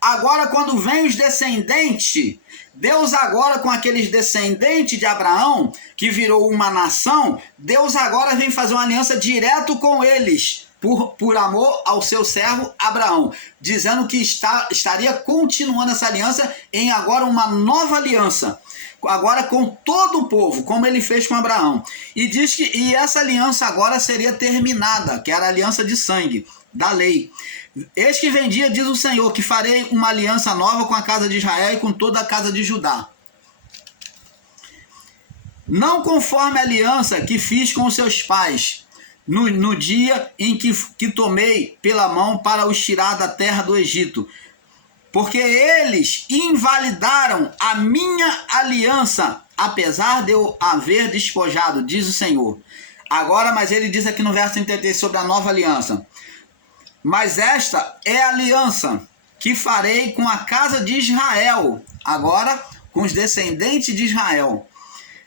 Agora, quando vem os descendentes, Deus agora com aqueles descendentes de Abraão, que virou uma nação, Deus agora vem fazer uma aliança direto com eles, por amor ao seu servo Abraão, dizendo que estaria continuando essa aliança em agora uma nova aliança, agora com todo o povo, como ele fez com Abraão. E diz que essa aliança agora seria terminada, que era a aliança de sangue, da lei. Eis que vem dia, diz o Senhor, que farei uma aliança nova com a casa de Israel e com toda a casa de Judá. Não conforme a aliança que fiz com os seus pais, no dia em que tomei pela mão para os tirar da terra do Egito, porque eles invalidaram a minha aliança, apesar de eu haver despojado, diz o Senhor. Agora, mas ele diz aqui no verso 33 sobre a nova aliança. Mas esta é a aliança que farei com a casa de Israel, agora com os descendentes de Israel.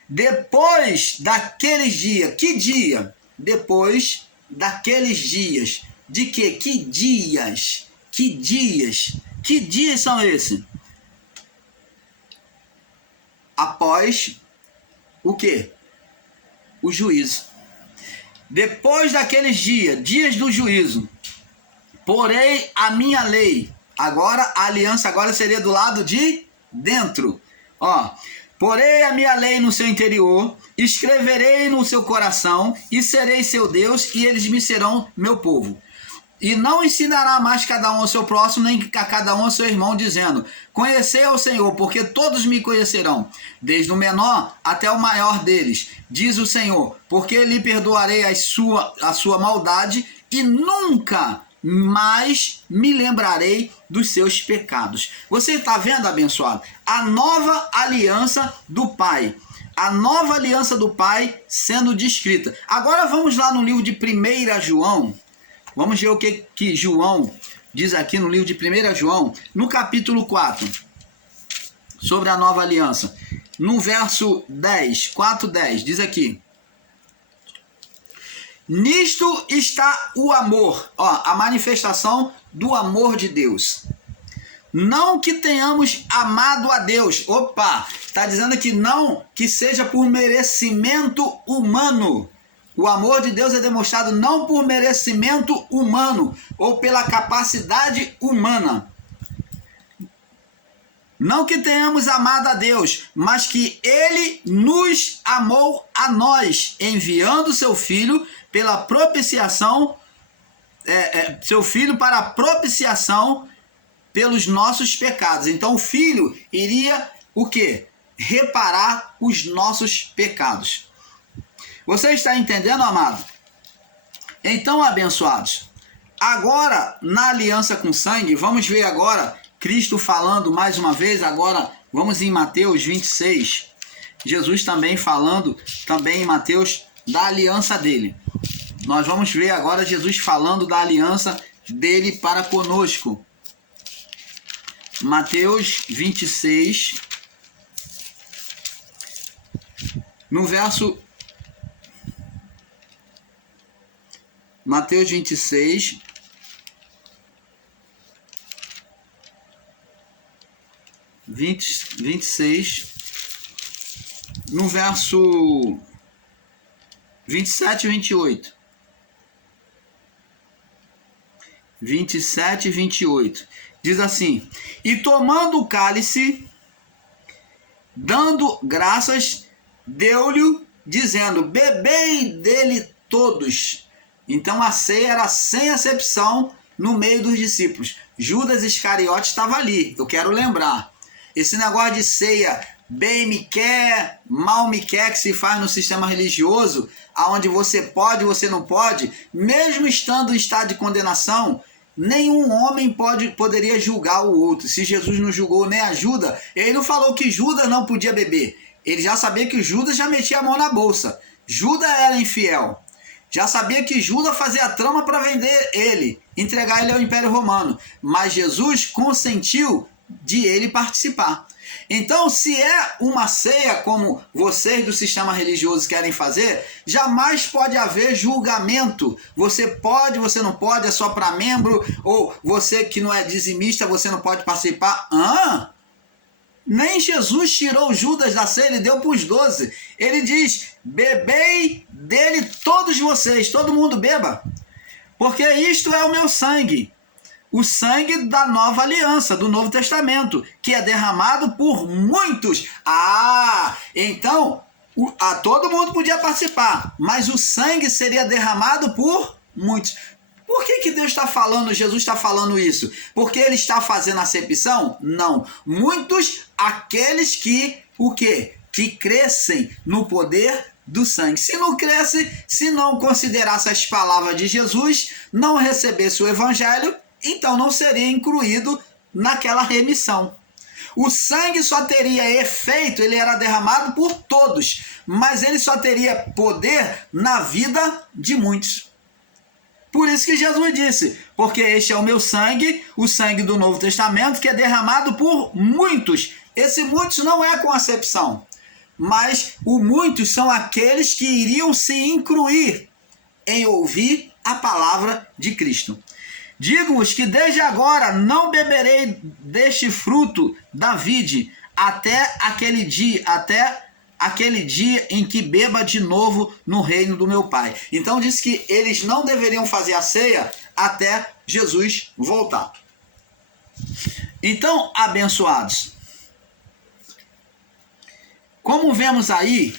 Depois daqueles dias, que dia? Depois daqueles dias. De quê? Que dias? Que dias? Que dias são esses? Após o quê? O juízo. Depois daqueles dias, dias do juízo, porém a minha lei, agora a aliança agora seria do lado de dentro. Porei a minha lei no seu interior, escreverei no seu coração, e serei seu Deus, e eles me serão meu povo. E não ensinará mais cada um ao seu próximo, nem a cada um ao seu irmão, dizendo: conhecei ao Senhor, porque todos me conhecerão, desde o menor até o maior deles, diz o Senhor, porque lhe perdoarei a sua maldade, e nunca mais me lembrarei dos seus pecados. Você está vendo, abençoado? A nova aliança do Pai. A nova aliança do Pai sendo descrita. Agora vamos lá no livro de 1 João. Vamos ver o que João diz aqui no livro de 1 João, no capítulo 4, sobre a nova aliança. No verso 10, 4:10, diz aqui: nisto está o amor, a manifestação do amor de Deus. Não que tenhamos amado a Deus. Está dizendo que não que seja por merecimento humano. O amor de Deus é demonstrado não por merecimento humano ou pela capacidade humana. Não que tenhamos amado a Deus, mas que Ele nos amou a nós, enviando seu Filho pela propiciação, seu Filho para a propiciação pelos nossos pecados. Então o Filho iria o quê? Reparar os nossos pecados. Você está entendendo, amado? Então, abençoados, agora na aliança com sangue, vamos ver agora Cristo falando mais uma vez. Agora vamos em Mateus 26, Jesus também falando, também em Mateus, da aliança dele. Nós vamos ver agora Jesus falando da aliança dele para conosco. Mateus 26, no verso... Mateus 26, no verso 27 e 28. 27 e 28. Diz assim: e tomando o cálice, dando graças, deu-lhe, dizendo: bebei dele todos. Então a ceia era sem acepção no meio dos discípulos. Judas Iscariote estava ali, eu quero lembrar. Esse negócio de ceia, bem me quer, mal me quer, que se faz no sistema religioso, aonde você pode, você não pode, mesmo estando em estado de condenação, nenhum homem poderia julgar o outro. Se Jesus não julgou nem a Judas, ele não falou que Judas não podia beber. Ele já sabia que o Judas já metia a mão na bolsa. Judas era infiel. Já sabia que Judas fazia a trama para vender ele, entregar ele ao Império Romano. Mas Jesus consentiu de ele participar. Então, se é uma ceia como vocês do sistema religioso querem fazer, jamais pode haver julgamento. Você pode, você não pode, é só para membro, ou você que não é dizimista, você não pode participar. Nem Jesus tirou Judas da ceia, ele deu para os 12. Ele diz, bebei dele todos vocês, todo mundo beba, porque isto é o meu sangue. O sangue da nova aliança, do Novo Testamento, que é derramado por muitos. Então, todo mundo podia participar, mas o sangue seria derramado por muitos. Por que Deus está falando, Jesus está falando isso? Porque ele está fazendo acepção? Não. Muitos, aqueles que, o quê? Que crescem no poder do sangue. Se não cresce, se não considerasse as palavras de Jesus, não recebesse o evangelho, então não seria incluído naquela remissão. O sangue só teria efeito, ele era derramado por todos, mas ele só teria poder na vida de muitos. Por isso que Jesus disse, porque este é o meu sangue, o sangue do Novo Testamento, que é derramado por muitos. Esse muitos não é com acepção, mas o muitos são aqueles que iriam se incluir em ouvir a palavra de Cristo. Digo-vos que desde agora não beberei deste fruto da vide até aquele dia em que beba de novo no reino do meu Pai. Então diz que eles não deveriam fazer a ceia até Jesus voltar. Então, abençoados, como vemos aí,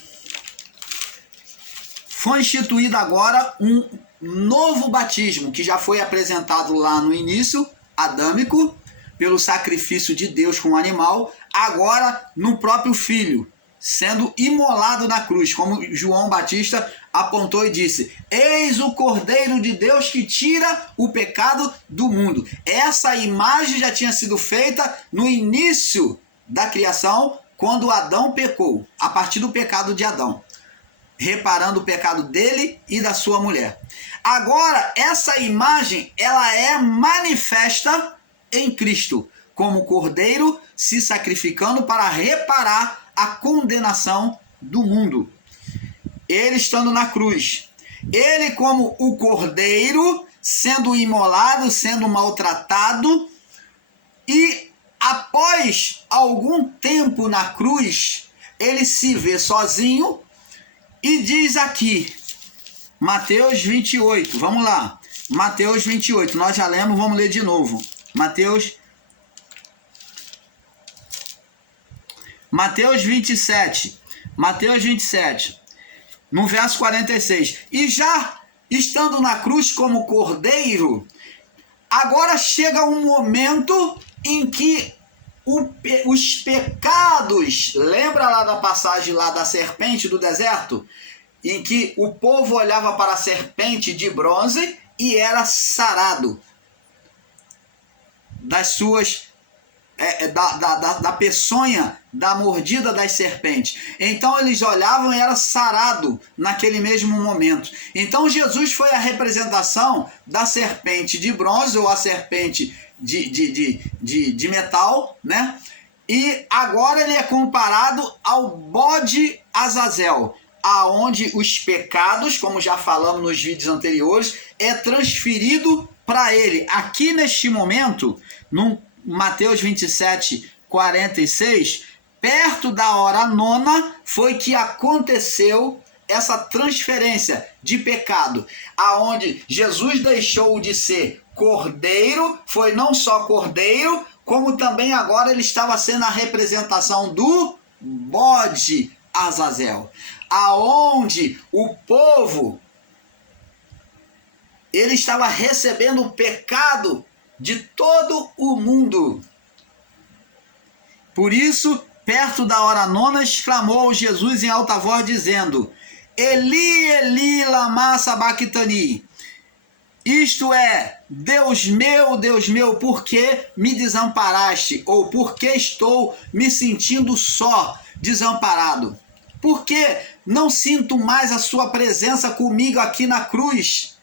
foi instituído agora um novo batismo, que já foi apresentado lá no início, adâmico, pelo sacrifício de Deus com o animal, agora no próprio Filho, sendo imolado na cruz, como João Batista apontou e disse, eis o Cordeiro de Deus que tira o pecado do mundo. Essa imagem já tinha sido feita no início da criação, quando Adão pecou, a partir do pecado de Adão, reparando o pecado dele e da sua mulher. Agora, essa imagem, ela é manifesta em Cristo, como Cordeiro se sacrificando para reparar a condenação do mundo. Ele estando na cruz, ele como o Cordeiro, sendo imolado, sendo maltratado, e após algum tempo na cruz, ele se vê sozinho e diz aqui, Mateus 28, vamos lá, Mateus 28, nós já lemos, vamos ler de novo, Mateus 27, no verso 46, e já estando na cruz como Cordeiro, agora chega um momento em que os pecados, lembra lá da passagem lá da serpente do deserto, em que o povo olhava para a serpente de bronze e era sarado das suas da peçonha, da mordida das serpentes. Então eles olhavam e era sarado naquele mesmo momento. Então Jesus foi a representação da serpente de bronze ou a serpente de metal, né? E agora ele é comparado ao bode Azazel, aonde os pecados, como já falamos nos vídeos anteriores, é transferido para ele. Aqui neste momento, no Mateus 27, 46, perto da hora nona, foi que aconteceu essa transferência de pecado, aonde Jesus deixou de ser Cordeiro, foi não só Cordeiro, como também agora ele estava sendo a representação do bode Azazel, aonde o povo ele estava recebendo o pecado de todo o mundo. Por isso, perto da hora nona, exclamou Jesus em alta voz, dizendo, Eli, Eli, lama sabachthani. Isto é, Deus meu, por que me desamparaste? Ou por que estou me sentindo só, desamparado? Por que não sinto mais a sua presença comigo aqui na cruz?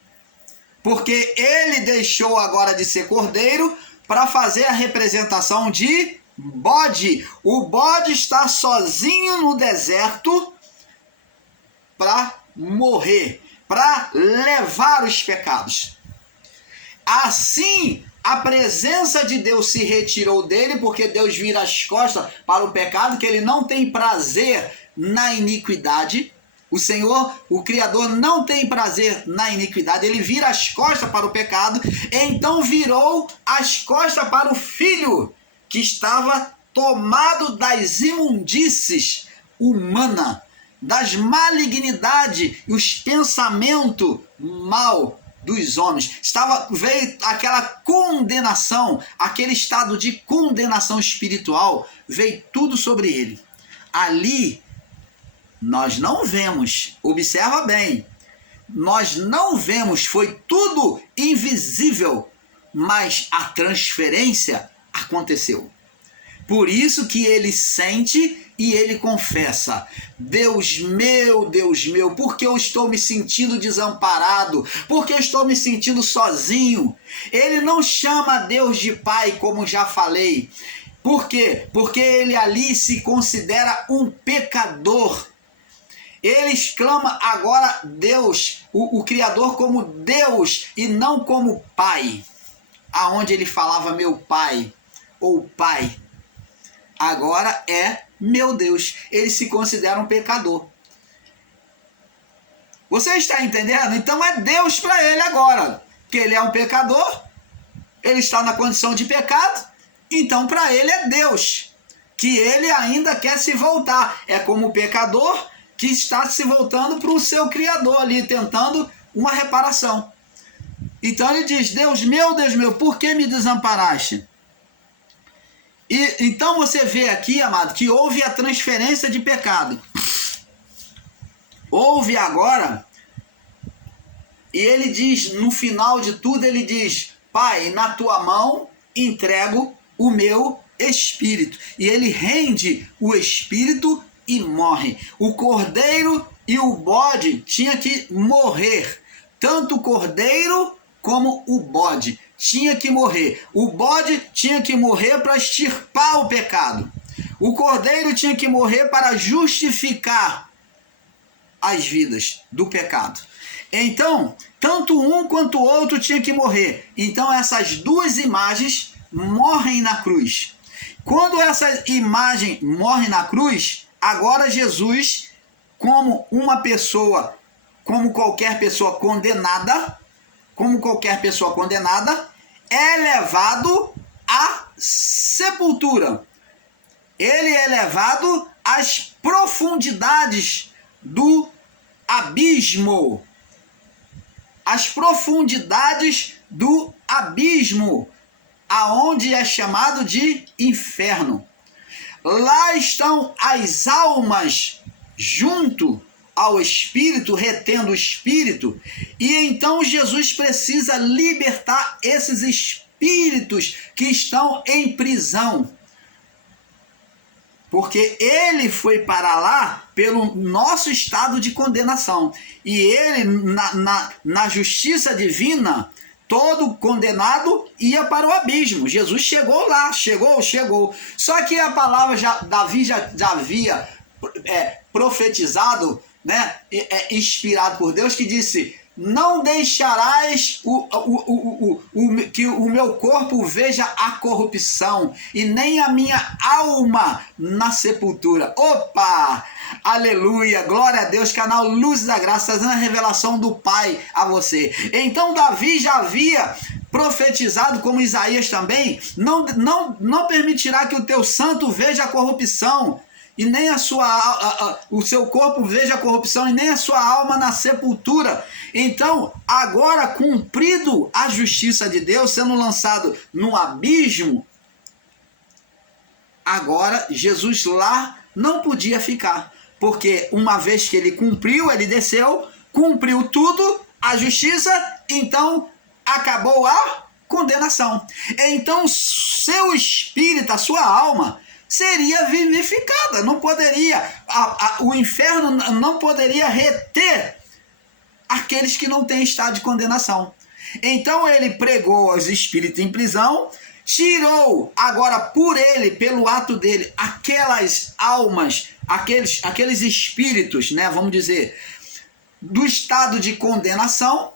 Porque ele deixou agora de ser Cordeiro para fazer a representação de bode. O bode está sozinho no deserto para morrer, para levar os pecados. Assim, a presença de Deus se retirou dele, porque Deus vira as costas para o pecado, que ele não tem prazer na iniquidade. O Senhor, o Criador, não tem prazer na iniquidade, ele vira as costas para o pecado, então virou as costas para o Filho, que estava tomado das imundícies humanas, das malignidades e os pensamentos mal dos homens. Veio aquela condenação, aquele estado de condenação espiritual, veio tudo sobre ele. Ali nós não vemos, observa bem, nós não vemos, foi tudo invisível, mas a transferência aconteceu. Por isso que ele sente e ele confessa: Deus meu, por que eu estou me sentindo desamparado? Por que eu estou me sentindo sozinho? Ele não chama Deus de Pai, como já falei. Por quê? Porque ele ali se considera um pecador. Ele exclama agora Deus, o Criador, como Deus e não como Pai. Aonde ele falava meu Pai ou Pai, agora é meu Deus. Ele se considera um pecador. Você está entendendo? Então é Deus para ele agora. Que ele é um pecador, ele está na condição de pecado, então para ele é Deus. Que ele ainda quer se voltar. É como o pecador que está se voltando para o seu Criador ali, tentando uma reparação. Então ele diz: Deus meu, por que me desamparaste? E então você vê aqui, amado, que houve a transferência de pecado. Houve agora, e ele diz, no final de tudo, ele diz: Pai, na tua mão entrego o meu espírito. E ele rende o espírito e morre. O cordeiro e o bode tinha que morrer. Tanto o cordeiro como o bode tinha que morrer. O bode tinha que morrer para extirpar o pecado. O cordeiro tinha que morrer para justificar as vidas do pecado. Então, tanto um quanto o outro tinha que morrer. Então, essas duas imagens morrem na cruz. Quando essa imagem morre na cruz, agora Jesus, como uma pessoa, como qualquer pessoa condenada, é levado à sepultura. Ele é levado às profundidades do abismo. As profundidades do abismo, aonde é chamado de inferno. Lá estão as almas junto ao Espírito, retendo o Espírito, e então Jesus precisa libertar esses espíritos que estão em prisão. Porque ele foi para lá pelo nosso estado de condenação. E ele, na justiça divina, todo condenado ia para o abismo. Jesus chegou lá, chegou. Só que a palavra, Davi já havia profetizado, né, inspirado por Deus, que disse: não deixarás que o meu corpo veja a corrupção, e nem a minha alma na sepultura. Opa! Aleluia! Glória a Deus! Canal Luz da Graça, trazendo a revelação do Pai a você. Então Davi já havia profetizado, como Isaías também: não permitirá que o teu santo veja a corrupção, e nem o seu corpo veja a corrupção, e nem a sua alma na sepultura. Então, agora cumprido a justiça de Deus, sendo lançado no abismo, agora Jesus lá não podia ficar, porque uma vez que ele cumpriu, ele desceu, cumpriu tudo, a justiça, então acabou a condenação. Então, seu espírito, a sua alma, seria vivificada. Não poderia, o inferno não poderia reter aqueles que não têm estado de condenação. Então ele pregou aos espíritos em prisão, tirou agora por ele, pelo ato dele, aquelas almas, aqueles espíritos, né, vamos dizer, do estado de condenação,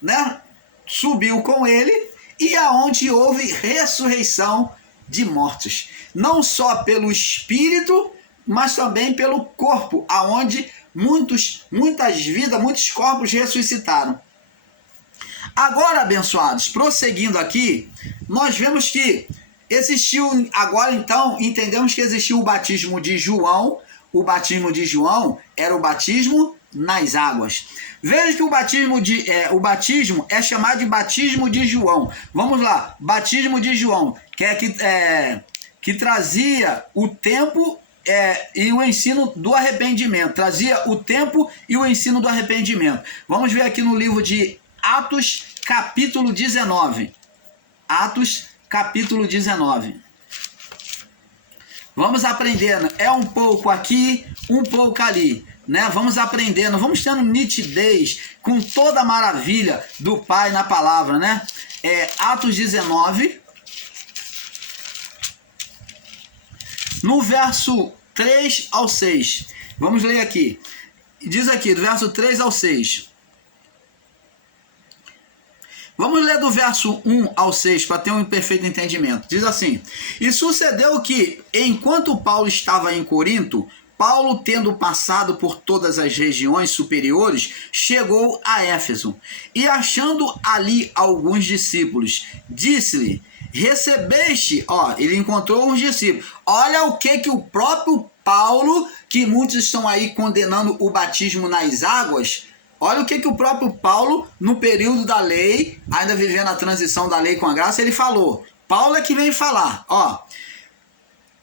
né, subiu com ele, e aonde houve ressurreição de mortos, não só pelo espírito, mas também pelo corpo, aonde muitas vidas, muitos corpos ressuscitaram. Agora, abençoados, prosseguindo aqui, nós vemos que existiu, agora então, entendemos que existiu o batismo de João. O batismo de João era o batismo nas águas. Veja que o batismo é chamado de batismo de João. Vamos lá, batismo de João, que trazia o tempo e o ensino do arrependimento. Trazia o tempo e o ensino do arrependimento. Vamos ver aqui no livro de Atos, capítulo 19. Atos, capítulo 19. Vamos aprendendo. É um pouco aqui, um pouco ali, né? Vamos aprendendo, vamos tendo nitidez com toda a maravilha do Pai na palavra, né? Atos 19, no verso 3 ao 6. Vamos ler aqui. Diz aqui, do verso 3 ao 6. Vamos ler do verso 1 ao 6 para ter um perfeito entendimento. Diz assim: E sucedeu que, enquanto Paulo estava em Corinto, Paulo, tendo passado por todas as regiões superiores, chegou a Éfeso. E achando ali alguns discípulos, disse-lhe: Recebeste, ele encontrou uns discípulos. Olha o que o próprio Paulo, que muitos estão aí condenando o batismo nas águas, olha o que o próprio Paulo, no período da lei, ainda vivendo a transição da lei com a graça, ele falou. Paulo é que vem falar,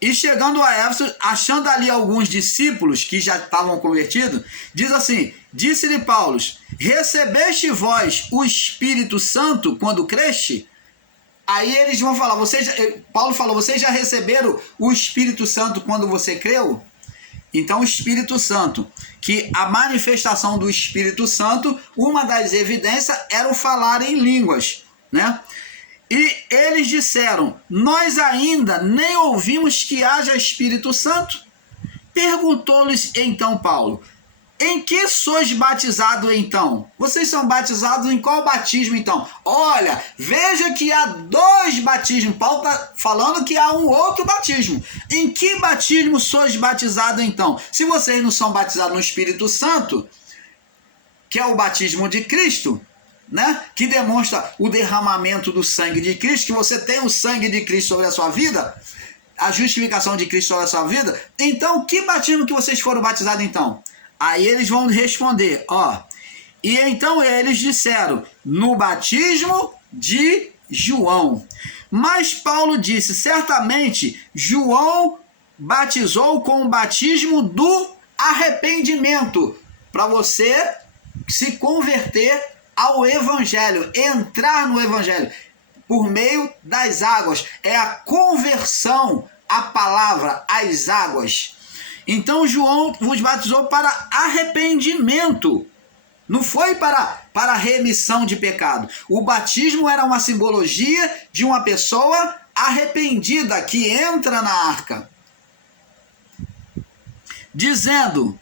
E chegando a Éfeso, achando ali alguns discípulos que já estavam convertidos, diz assim: Disse-lhe Paulo: Recebeste vós o Espírito Santo quando creste? Aí eles vão falar, Paulo falou, vocês já receberam o Espírito Santo quando você creu? Então o Espírito Santo, que a manifestação do Espírito Santo, uma das evidências era o falar em línguas, né? E eles disseram: Nós ainda nem ouvimos que haja Espírito Santo. Perguntou-lhes então Paulo: Em que sois batizados então? Vocês são batizados em qual batismo então? Olha, veja que há 2 batismos. Paulo está falando que há um outro batismo. Em que batismo sois batizados então? Se vocês não são batizados no Espírito Santo, que é o batismo de Cristo, né? Que demonstra o derramamento do sangue de Cristo, que você tem o sangue de Cristo sobre a sua vida, a justificação de Cristo sobre a sua vida. Então, que batismo que vocês foram batizados então? Aí eles vão responder, E então eles disseram: No batismo de João. Mas Paulo disse: Certamente João batizou com o batismo do arrependimento, para você se converter ao Evangelho, entrar no Evangelho, por meio das águas. É a conversão à palavra, às águas. Então João vos batizou para arrependimento, não foi para remissão de pecado. O batismo era uma simbologia de uma pessoa arrependida que entra na arca. Dizendo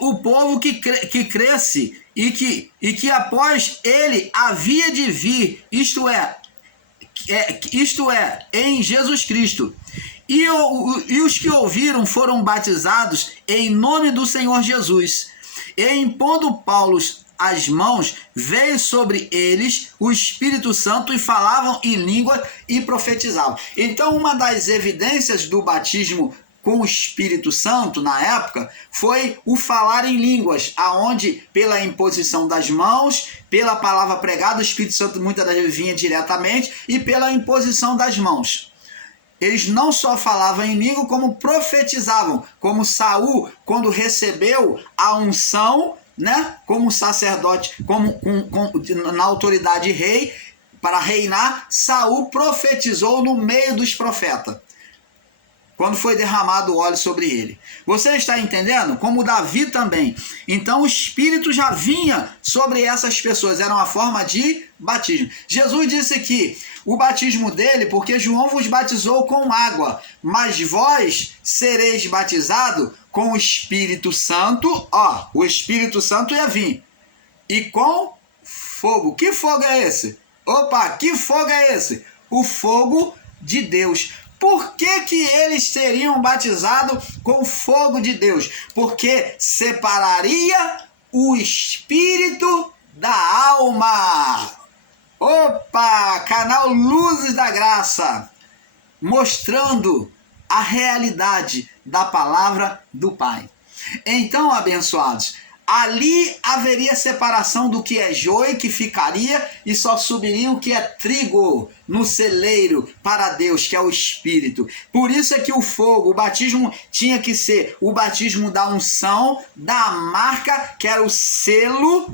o povo que cresce e que após ele havia de vir, isto é, em Jesus Cristo. E os que ouviram foram batizados em nome do Senhor Jesus. E impondo Paulo as mãos, veio sobre eles o Espírito Santo e falavam em língua e profetizavam. Então, uma das evidências do batismo com o Espírito Santo na época foi o falar em línguas, aonde pela imposição das mãos, pela palavra pregada, o Espírito Santo muitas das vezes vinha diretamente, e pela imposição das mãos. Eles não só falavam em língua, como profetizavam, como Saul, quando recebeu a unção, né, como sacerdote, na autoridade rei, para reinar, Saul profetizou no meio dos profetas. quando foi derramado o óleo sobre ele. Você está entendendo? Como Davi também. Então o Espírito já vinha sobre essas pessoas, era uma forma de batismo. Jesus disse que o batismo dele, porque João vos batizou com água, mas vós sereis batizado com o Espírito Santo. Ó, o Espírito Santo ia vir. E com fogo. Que fogo é esse? Opa, que fogo é esse? O fogo de Deus. Por que que eles seriam batizados com o fogo de Deus? Porque separaria o espírito da alma. Opa, canal Luzes da Graça, mostrando a realidade da palavra do Pai. Então, abençoados, ali haveria separação do que é joio, que ficaria, e só subiria o que é trigo no celeiro para Deus, que é o Espírito. Por isso é que o fogo, o batismo tinha que ser o batismo da unção, da marca, que era o selo,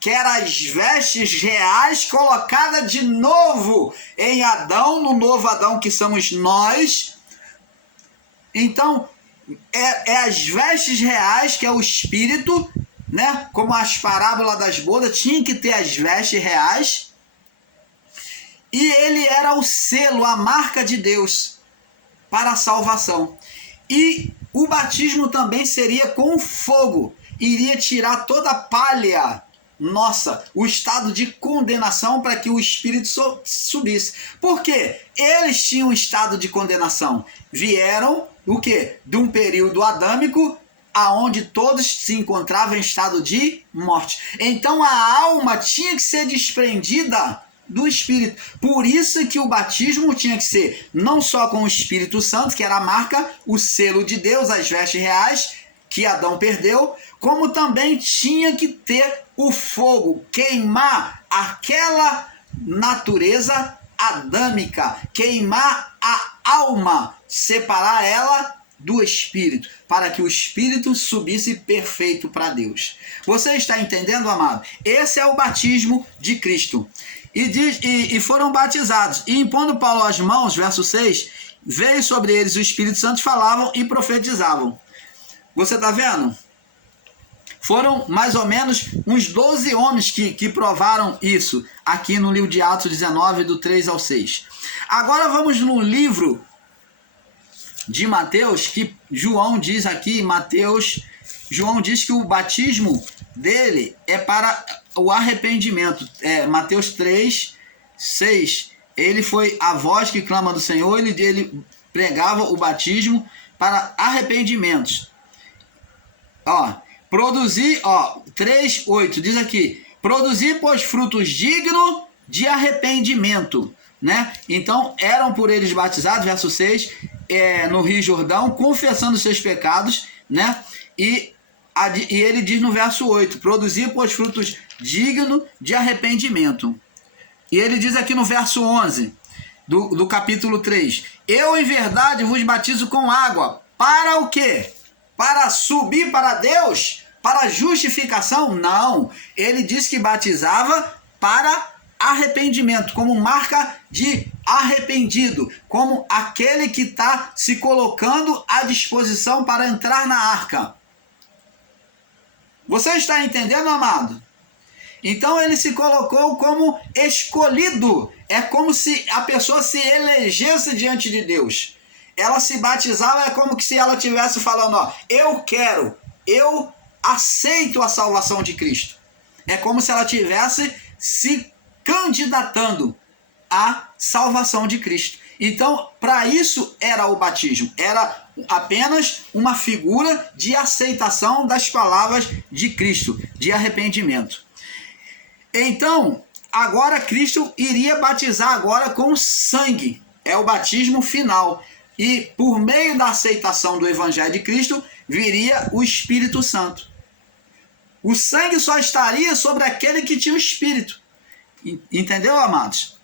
que eram as vestes reais colocadas de novo em Adão, no novo Adão que somos nós. Então, é as vestes reais, que é o Espírito, né? Como as parábolas das bodas, tinha que ter as vestes reais. E ele era o selo, a marca de Deus para a salvação. E o batismo também seria com fogo, iria tirar toda a palha nossa, o estado de condenação, para que o Espírito subisse. Por quê? Eles tinham um estado de condenação. Vieram o quê? De um período adâmico, aonde todos se encontravam em estado de morte. Então a alma tinha que ser desprendida do Espírito. Por isso que o batismo tinha que ser não só com o Espírito Santo, que era a marca, o selo de Deus, as vestes reais, que Adão perdeu, como também tinha que ter o fogo, queimar aquela natureza adâmica, queimar a alma, separar ela do Espírito, para que o Espírito subisse perfeito para Deus. Você está entendendo, amado? Esse é o batismo de Cristo. E foram batizados. E impondo Paulo as mãos, verso 6, veio sobre eles o Espírito Santo, falavam e profetizavam. Você está vendo? Foram mais ou menos uns 12 homens que provaram isso, aqui no livro de Atos 19, do 3 ao 6. Agora vamos no livro de Mateus, que João diz aqui, João diz que o batismo dele é para o arrependimento. Mateus 3, 6. Ele foi a voz que clama do Senhor, ele pregava o batismo para arrependimentos. Produzir, 3, 8, diz aqui, produzir, pois, frutos dignos de arrependimento, né? Então, eram por eles batizados, verso 6, no Rio Jordão, confessando seus pecados, né? E ele diz no verso 8, produzir, pois, frutos dignos de arrependimento. E ele diz aqui no verso 11, do capítulo 3, eu, em verdade, vos batizo com água, para o quê? Para subir para Deus? Para justificação? Não. Ele diz que batizava para arrependimento, como marca de arrependido, como aquele que está se colocando à disposição para entrar na arca. Você está entendendo, amado? Então ele se colocou como escolhido. É como se a pessoa se elegesse diante de Deus. Ela se batizava, é como se ela estivesse falando, eu quero, eu aceito a salvação de Cristo. É como se ela estivesse se candidatando à salvação de Cristo. Então, para isso era o batismo. Era apenas uma figura de aceitação das palavras de Cristo, de arrependimento. Então, agora Cristo iria batizar agora com sangue. É o batismo final. E por meio da aceitação do Evangelho de Cristo, viria o Espírito Santo. O sangue só estaria sobre aquele que tinha o Espírito. Entendeu, amados?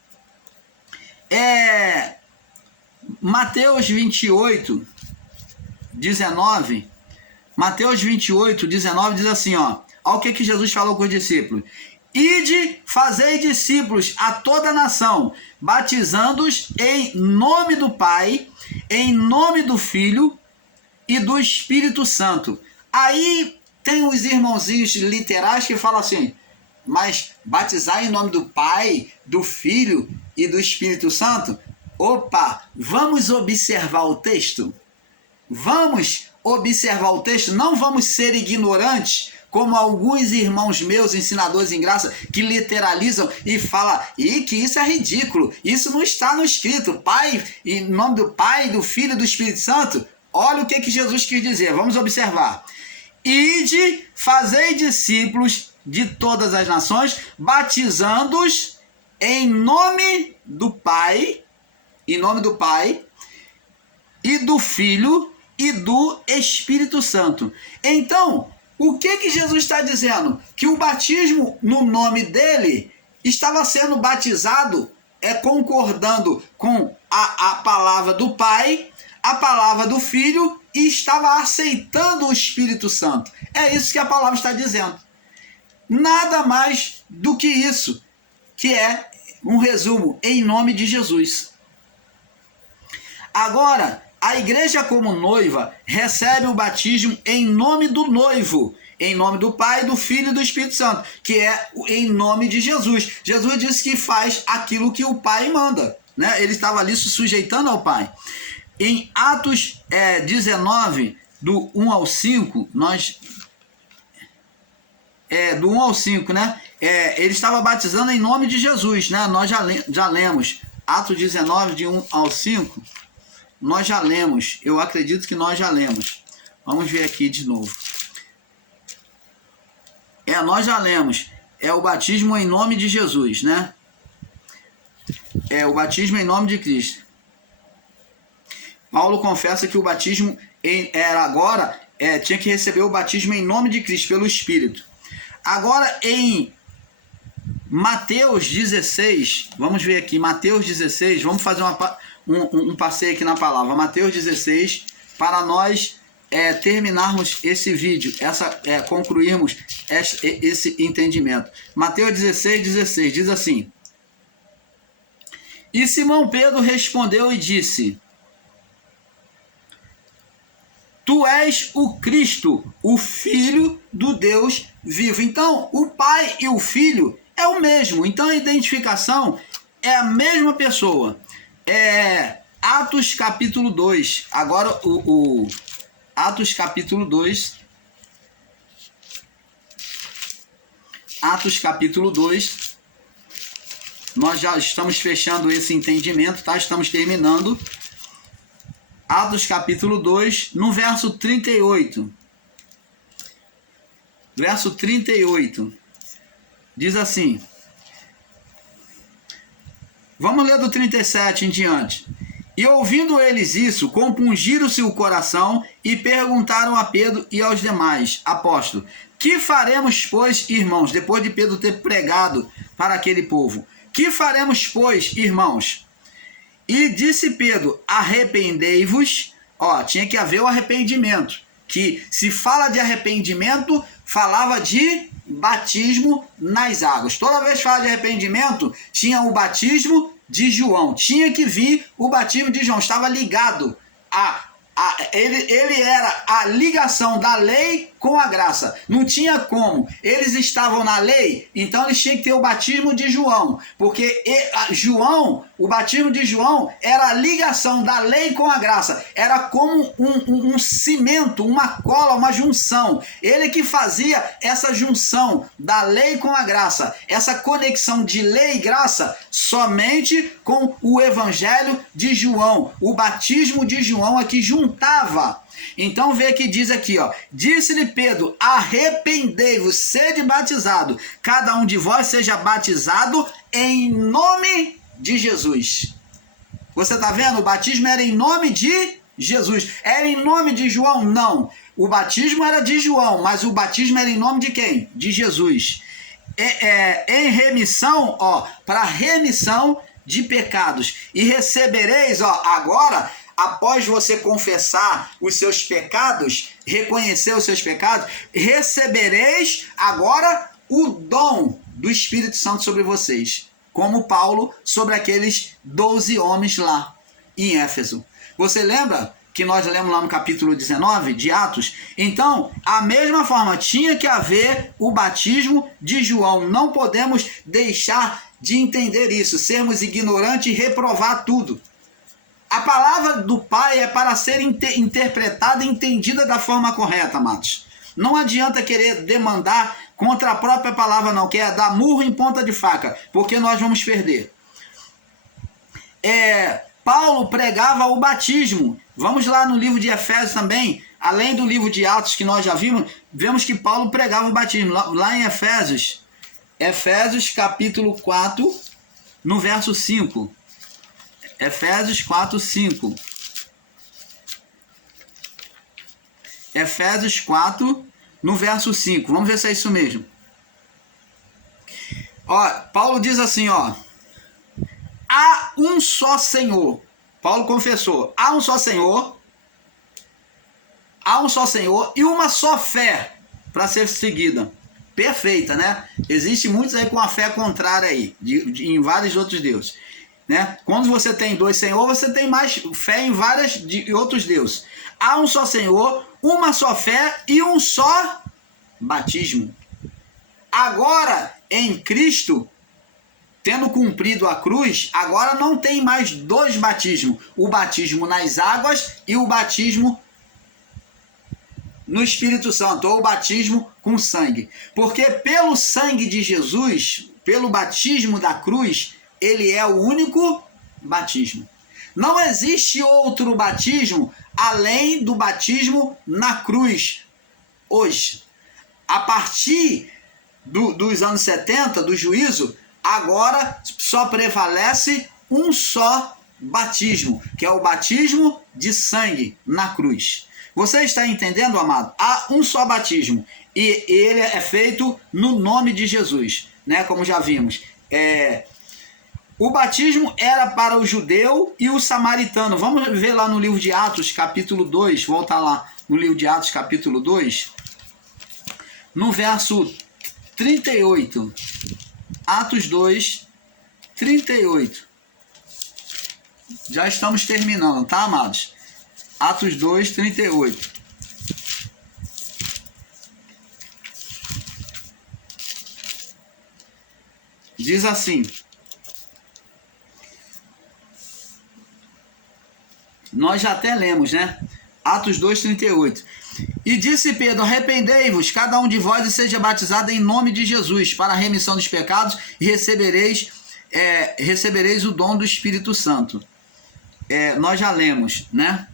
Mateus 28, 19. Mateus 28, 19 diz assim, olha o que Jesus falou com os discípulos. Ide, fazei discípulos a toda a nação, batizando-os em nome do Pai, em nome do Filho e do Espírito Santo. Aí tem os irmãozinhos literais que falam assim, mas batizar em nome do Pai, do Filho e do Espírito Santo? Opa, vamos observar o texto? Vamos observar o texto, não vamos ser ignorantes, como alguns irmãos meus, ensinadores em graça, que literalizam e falam, que isso é ridículo, isso não está no escrito, Pai, em nome do Pai, do Filho e do Espírito Santo. Olha o que Jesus quis dizer, vamos observar. Ide, fazei discípulos de todas as nações, batizando-os em nome do Pai, e do Filho e do Espírito Santo. Então, o que Jesus está dizendo? Que o batismo no nome dele estava sendo batizado, concordando com a palavra do Pai, a palavra do Filho, e estava aceitando o Espírito Santo. É isso que a palavra está dizendo. Nada mais do que isso, que é um resumo em nome de Jesus. Agora, a igreja como noiva recebe o batismo em nome do noivo, em nome do Pai, do Filho e do Espírito Santo, que é em nome de Jesus. Jesus disse que faz aquilo que o Pai manda, né? Ele estava ali se sujeitando ao Pai. Em Atos 19, do 1 ao 5, do 1 ao 5, né? Ele estava batizando em nome de Jesus, né? Nós já lemos. Atos 19, de 1 ao 5, nós já lemos. Eu acredito que nós já lemos. Vamos ver aqui de novo. Nós já lemos. É o batismo em nome de Jesus, né? É o batismo em nome de Cristo. Paulo confessa que o batismo tinha que receber o batismo em nome de Cristo, pelo Espírito. Agora, em Mateus 16, vamos ver aqui, Mateus 16, vamos fazer um passeio aqui na palavra. Mateus 16, para nós terminarmos esse vídeo, concluirmos esse entendimento. Mateus 16 diz assim: E Simão Pedro respondeu e disse: Tu és o Cristo, o Filho do Deus vivo. Então, o Pai e o Filho é o mesmo. Então, a identificação é a mesma pessoa. Atos capítulo 2. Agora, Atos capítulo 2. Atos capítulo 2. Nós já estamos fechando esse entendimento, tá? Estamos terminando. Atos capítulo 2, no verso 38. Verso 38. Diz assim. Vamos ler do 37 em diante. E ouvindo eles isso, compungiram-se o coração e perguntaram a Pedro e aos demais apóstolos: Que faremos, pois, irmãos? Depois de Pedro ter pregado para aquele povo. Que faremos, pois, irmãos? E disse Pedro: arrependei-vos. Tinha que haver o arrependimento. Que se fala de arrependimento, falava de batismo nas águas. Toda vez que fala de arrependimento, tinha o batismo de João. Tinha que vir o batismo de João. Estava ligado ele era a ligação da lei com a graça. Não tinha como. Eles estavam na lei, então eles tinham que ter o batismo de João. Porque o batismo de João era a ligação da lei com a graça. Era como um cimento, uma cola, uma junção. Ele que fazia essa junção da lei com a graça. Essa conexão de lei e graça somente com o evangelho de João. O batismo de João é que juntava. Então vê que diz aqui, disse-lhe Pedro: arrependei-vos, sede batizado, cada um de vós seja batizado em nome de Jesus. Você está vendo? O batismo era em nome de Jesus. Era em nome de João? Não. O batismo era de João, mas o batismo era em nome de quem? De Jesus. Em remissão, para remissão de pecados. E recebereis, agora, após você confessar os seus pecados, reconhecer os seus pecados, recebereis agora o dom do Espírito Santo sobre vocês. Como Paulo sobre aqueles 12 homens lá. em Éfeso. Você lembra que nós lemos lá no capítulo 19 de Atos? Então, a mesma forma, tinha que haver o batismo de João. Não podemos deixar de entender isso, sermos ignorantes e reprovar tudo. A palavra do Pai é para ser interpretada e entendida da forma correta, amados. Não adianta querer demandar contra a própria palavra, não, que é dar murro em ponta de faca, porque nós vamos perder. Paulo pregava o batismo. Vamos lá no livro de Efésios também, além do livro de Atos que nós já vimos, vemos que Paulo pregava o batismo. Lá em Efésios capítulo 4, no verso 5. Efésios 4, 5. Efésios 4, no verso 5. Vamos ver se é isso mesmo. Paulo diz assim, há um só Senhor. Paulo confessou, há um só Senhor e uma só fé para ser seguida. Perfeita, né? Existe muitos aí com a fé contrária aí, em vários outros deuses. Né? Quando você tem dois senhores, você tem mais fé em vários de outros deuses. Há um só Senhor, uma só fé e um só batismo. Agora, em Cristo, tendo cumprido a cruz, agora não tem mais dois batismos. O batismo nas águas e o batismo no Espírito Santo, ou o batismo com sangue. Porque pelo sangue de Jesus, pelo batismo da cruz, ele é o único batismo. Não existe outro batismo além do batismo na cruz. Hoje, a partir dos anos 70, do juízo, agora só prevalece um só batismo, que é o batismo de sangue na cruz. Você está entendendo, amado? Há um só batismo e ele é feito no nome de Jesus, né? Como já vimos. O batismo era para o judeu e o samaritano. Vamos ver lá no livro de Atos, capítulo 2. Volta lá no livro de Atos, capítulo 2. No verso 38. Atos 2, 38. Já estamos terminando, tá, amados? Atos 2, 38. Diz assim... Nós já até lemos, né? Atos 2, 38. E disse Pedro, arrependei-vos, cada um de vós, e seja batizado em nome de Jesus, para a remissão dos pecados, e recebereis o dom do Espírito Santo. Nós já lemos, né?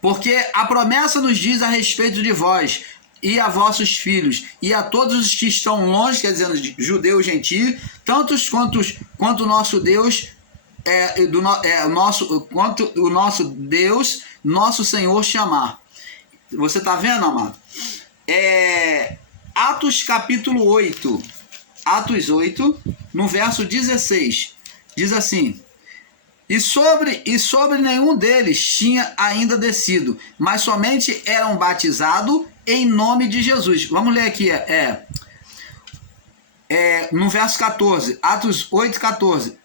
Porque a promessa nos diz a respeito de vós, e a vossos filhos, e a todos os que estão longe, quer dizer, judeu e gentio, tantos quanto o nosso Deus... quanto o nosso Deus, nosso Senhor chamar. Você está vendo, amado? Atos capítulo 8. Atos 8, no verso 16. Diz assim: E sobre nenhum deles tinha ainda descido, mas somente eram batizados em nome de Jesus. Vamos ler aqui, no verso 14. Atos 8, 14.